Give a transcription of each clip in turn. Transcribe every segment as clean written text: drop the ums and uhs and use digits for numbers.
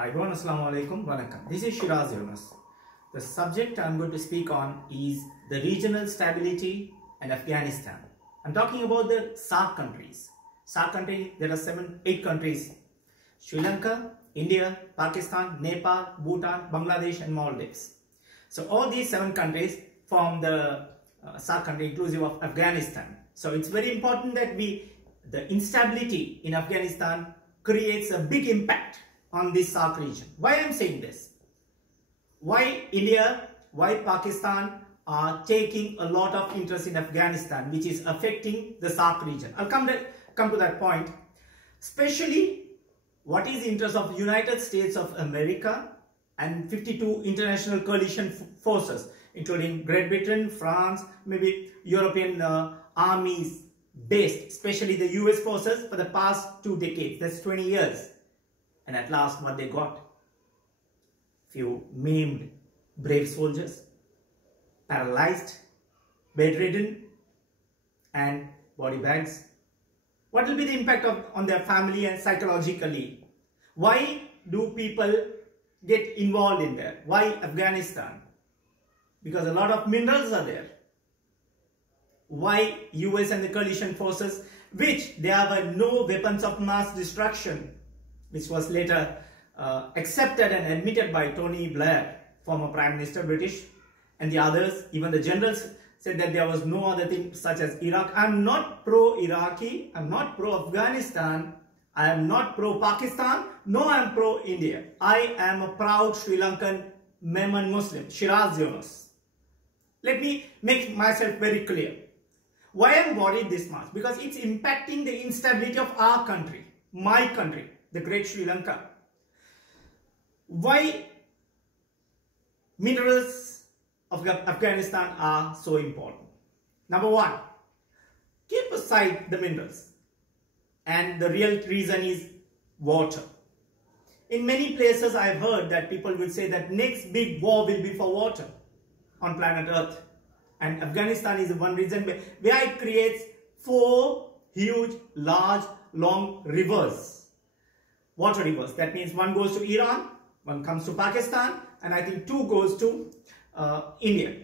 Everyone, Assalamu alaikum, Vanakkam. This is Shiraz Yunus. The subject I'm going to speak on is the regional stability and Afghanistan. I'm talking about the SAARC countries. SAARC countries, there are 8 countries. Sri Lanka, India, Pakistan, Nepal, Bhutan, Bangladesh and Maldives. So all these 7 countries form the SAARC country inclusive of Afghanistan. So it's very important that the instability in Afghanistan creates a big impact on this SAARC region. Why I'm saying this? Why India, why Pakistan are taking a lot of interest in Afghanistan, which is affecting the SAARC region. I'll come to that point. Especially, what is the interest of United States of America and 52 international coalition forces, including Great Britain, France, maybe European armies based, especially the US forces for the past 2 decades, that's 20 years. And at last, what they got? Few maimed brave soldiers, paralyzed, bedridden, and body bags. What will be the impact on their family and psychologically? Why do people get involved in there? Why Afghanistan? Because a lot of minerals are there. Why US and the coalition forces, which there were no weapons of mass destruction, which was later accepted and admitted by Tony Blair, former Prime Minister British, and the others, even the generals said that there was no other thing such as Iraq. I'm not pro-Iraqi, I'm not pro-Afghanistan, I am not pro-Pakistan, no, I'm pro-India. I am a proud Sri Lankan Memon Muslim, Shiraz Yunus. Let me make myself very clear. Why I'm worried this much? Because it's impacting the instability of our country, my country, the great Sri Lanka. Why minerals of Afghanistan are so important? Number one, keep aside the minerals. And the real reason is water. In many places I've heard that people will say that next big war will be for water on planet Earth. And Afghanistan is one reason where it creates 4 huge, large, long rivers. Water rivers. That means one goes to Iran, one comes to Pakistan, and I think 2 goes to India.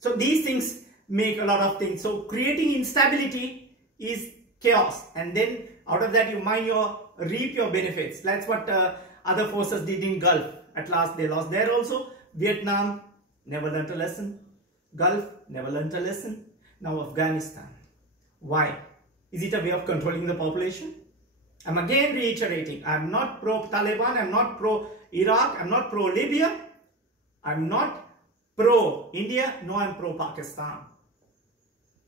So these things make a lot of things. So creating instability is chaos, and then out of that you reap your benefits. That's what other forces did in Gulf. At last they lost there also. Vietnam never learnt a lesson. Gulf never learnt a lesson. Now Afghanistan. Why? Is it a way of controlling the population? I'm again reiterating, I'm not pro-Taliban, I'm not pro-Iraq, I'm not pro-Libya, I'm not pro-India, no, I'm pro-Pakistan.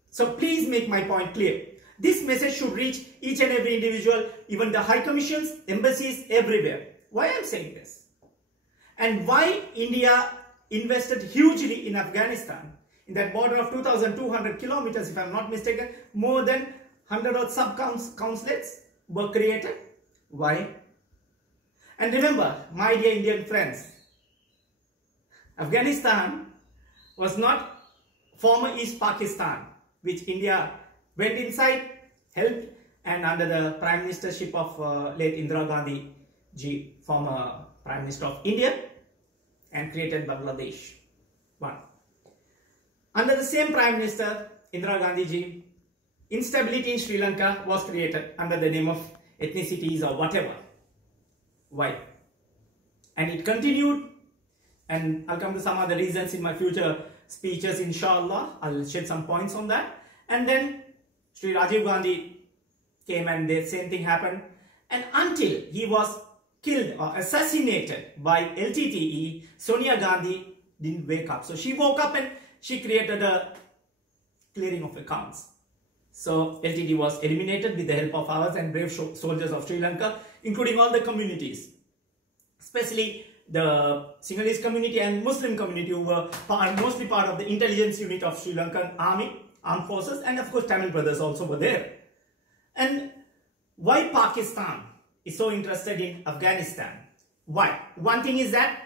So please make my point clear. This message should reach each and every individual, even the high commissions, embassies, everywhere. Why I'm saying this? And why India invested hugely in Afghanistan, in that border of 2,200 kilometers, if I'm not mistaken, more than 100 odd sub-consulates were created. Why? And remember, my dear Indian friends, Afghanistan was not former East Pakistan, which India went inside, helped, and under the Prime Ministership of late Indira Gandhi ji, former Prime Minister of India, and created Bangladesh. One. Under the same Prime Minister, Indira Gandhi ji, instability in Sri Lanka was created under the name of ethnicities or whatever. Why? And it continued, and I'll come to some other reasons in my future speeches, inshallah. I'll shed some points on that. And then Sri Rajiv Gandhi came and the same thing happened. And until he was killed or assassinated by LTTE, Sonia Gandhi didn't wake up. So she woke up and she created a clearing of accounts. So LTTE was eliminated with the help of ours and brave soldiers of Sri Lanka, including all the communities, especially the Sinhalese community and Muslim community, who were mostly part of the intelligence unit of Sri Lankan armed forces, and of course Tamil brothers also were there. And why Pakistan is so interested in Afghanistan? Why? One thing is that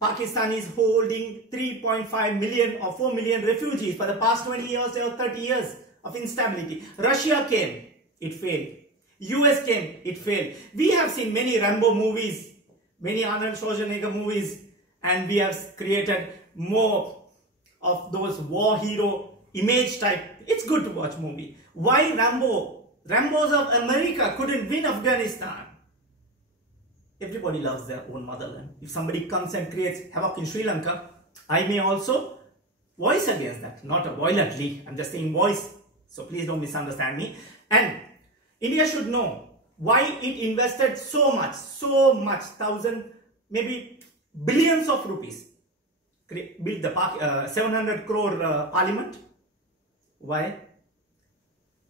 Pakistan is holding 3.5 million or 4 million refugees for the past 20 years or 30 years of instability. Russia came, it failed. US came, it failed. We have seen many Rambo movies many Arnold Schwarzenegger movies, and we have created more of those war hero image type. It's good to watch movie. Why Rambos of America couldn't win Afghanistan? Everybody loves their own motherland. If somebody comes and creates havoc in Sri Lanka, I may also voice against that. Not violently, I'm just saying voice. So please don't misunderstand me. And India should know why it invested so much, thousand, maybe billions of rupees, built the 700 crore parliament. Why?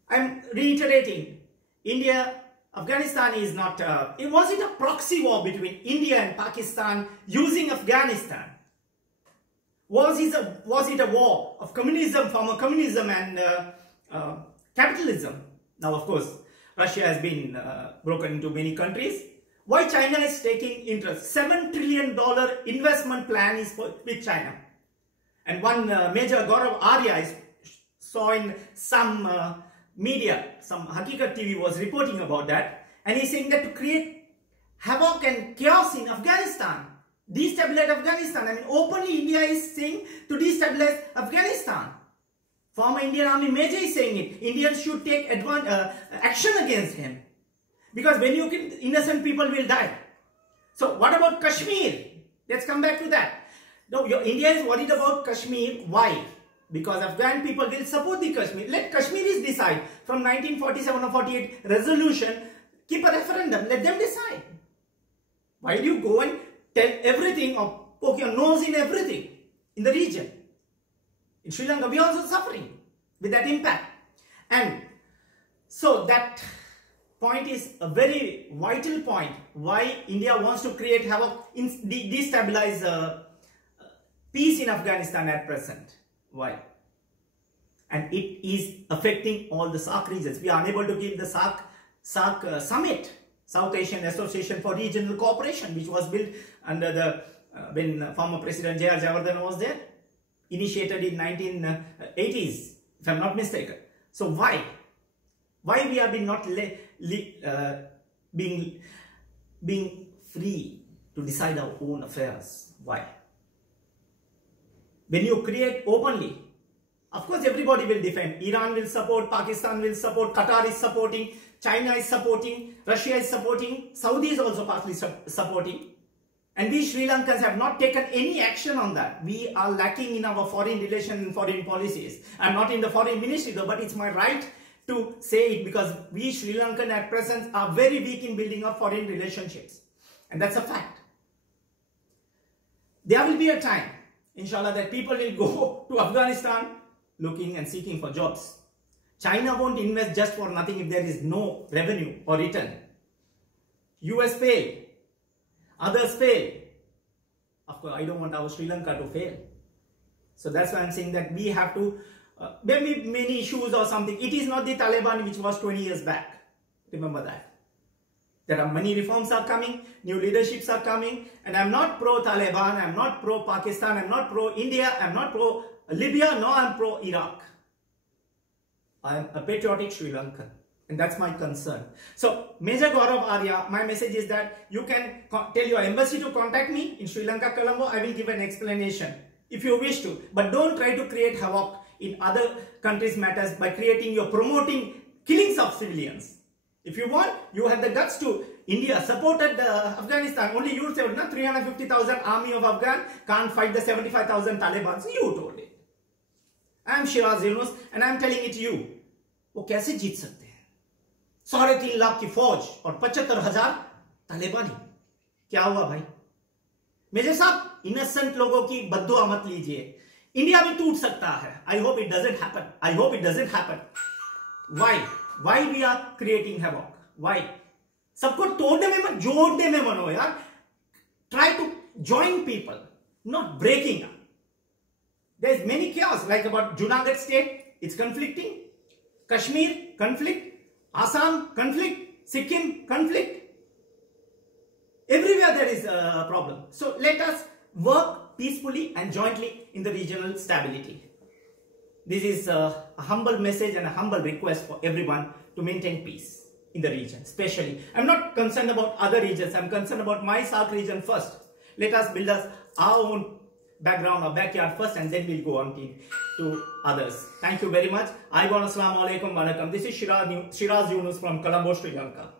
I'm reiterating, Afghanistan is not, was it a proxy war between India and Pakistan using Afghanistan? Was it a war of communism, former communism and capitalism? Now, of course, Russia has been broken into many countries. Why China is taking interest? $7 trillion investment plan is with China. And one major Gaurav Arya saw in some media, some Hakikat TV was reporting about that. And he's saying that to create havoc and chaos in Afghanistan, destabilize Afghanistan. I mean, openly India is saying to destabilize Afghanistan. Former Indian Army Major is saying it. Indians should take action against him. Because when you kill, innocent people will die. So what about Kashmir? Let's come back to that. No, India is worried about Kashmir. Why? Because Afghan people will support the Kashmir. Let Kashmiris decide. From 1947 or 48 resolution, keep a referendum. Let them decide. Why do you go and tell everything or poke your nose in everything in the region? In Sri Lanka, we are also suffering with that impact. And so that point is a very vital point. Why India wants to create havoc, destabilize peace in Afghanistan at present. Why? And it is affecting all the SAARC regions. We are unable to keep the SAARC summit, South Asian Association for Regional Cooperation, which was built under the when former President J.R. Jayawardena was there, initiated in 1980s, if I'm not mistaken. So why? Why we have been not being free to decide our own affairs? Why? When you create openly, of course everybody will defend. Iran will support, Pakistan will support, Qatar is supporting, China is supporting, Russia is supporting, Saudi is also partly supporting. And we Sri Lankans have not taken any action on that. We are lacking in our foreign relations and foreign policies. I'm not in the foreign ministry though, but it's my right to say it because we Sri Lankan at present are very weak in building up foreign relationships. And that's a fact. There will be a time, inshallah, that people will go to Afghanistan looking and seeking for jobs. China won't invest just for nothing if there is no revenue or return. US fail. Others fail. Of course, I don't want our Sri Lanka to fail. So that's why I'm saying that we have to, maybe many issues or something. It is not the Taliban which was 20 years back. Remember that. There are many reforms are coming, new leaderships are coming, and I'm not pro-Taliban, I'm not pro-Pakistan, I'm not pro-India, I'm not pro-Libya, no, I'm pro-Iraq. I'm a patriotic Sri Lankan, and that's my concern. So, Major Gaurav Arya, my message is that you can tell your embassy to contact me in Sri Lanka, Colombo. I will give an explanation if you wish to, but don't try to create havoc in other countries' matters by promoting killings of civilians. If you want, you have the guts to. India supported Afghanistan. Only you said, no, 350,000 army of Afghan can't fight the 75,000 Taliban. You told it. I am Shiraz Yunus and I am telling it to you. वो कैसे जीत सकते हैं? 3.5 लाख की फौज और 75,000 तालिबानी. क्या हुआ भाई? मेजर साहब, इनोसेंट लोगों की बद्दुआ मत लीजिए. इंडिया भी टूट सकता है. I hope it doesn't happen. I hope it doesn't happen. Why? Why we are creating havoc? Why? सबको तोड़ने में मत, जोड़ने में मनो यार. Try to join people, not breaking up. There is many chaos, like about Junagadh state, it's conflicting. Kashmir, conflict. Assam, conflict. Sikkim, conflict. Everywhere there is a problem. So let us work peacefully and jointly in the regional stability. This is a humble message and a humble request for everyone to maintain peace. in the region, especially. I'm not concerned about other regions. I'm concerned about my SAARC region first. Let us build our own background or backyard first, and then we'll go on to others. Thank you very much. Assalamu alaikum, wanakam. This is Shiraz Yunus from Colombo, Sri Lanka.